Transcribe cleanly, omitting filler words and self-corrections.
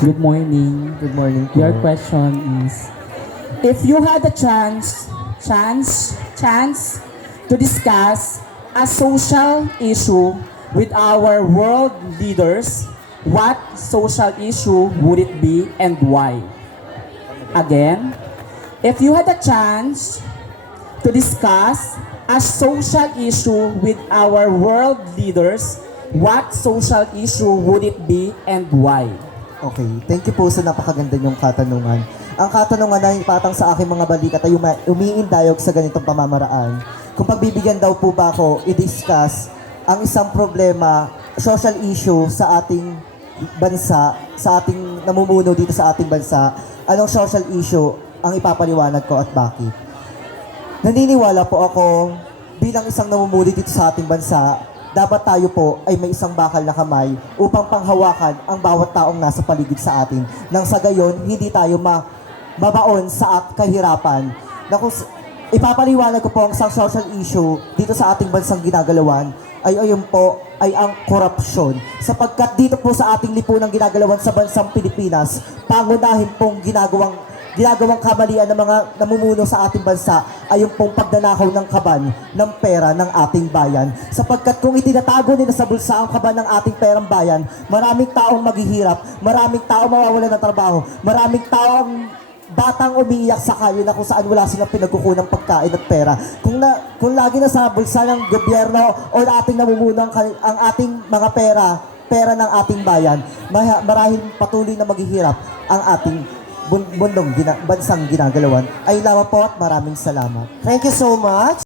Good morning. Good morning po. Your question is, if you had a chance to discuss a social issue with our world leaders, what social issue would it be and why? Again, if you had a chance to discuss a social issue with our world leaders, what social issue would it be and why? Okay, thank you po sa napakaganda niyong katanungan. Ang katanungan na patang sa aking mga balikat ay umiindayog sa ganitong pamamaraan. Kung pagbibigyan daw po ba ako i-discuss ang isang problema, social issue sa ating bansa, sa ating namumuno dito sa ating bansa, anong social issue ang ipapaliwanag ko at bakit? Naniniwala po ako bilang isang namumuno dito sa ating bansa, dapat tayo po ay may isang bakal na kamay upang panghawakan ang bawat taong nasa paligid sa atin. Nang sa gayon, hindi tayo mabaon sa kahirapan. Ipapaliwanag ko po ang isang social issue dito sa ating bansang ginagalawan ay ayun po ay ang korupsyon. Sapagkat dito po sa ating lipunang ginagalawan sa bansang Pilipinas, pangunahin pong ginagawang kamalian ng mga namumuno sa ating bansa ay yung pong pagnanakaw ng kaban ng pera ng ating bayan. Sapagkat kung itinatago nila sa bulsa ang kaban ng ating perang bayan, maraming taong maghihirap, maraming taong mawawalan ng trabaho, maraming taong batang umiiyak sa kalye na kung saan wala silang pinagkukunang pagkain at pera. Kung lagi na sa bulsa ng gobyerno o ating namumuno ang ating mga pera ng ating bayan, marahil patuloy na maghihirap ang ating bansang ginagalawan. Ay lamang po at maraming salamat. Thank you so much.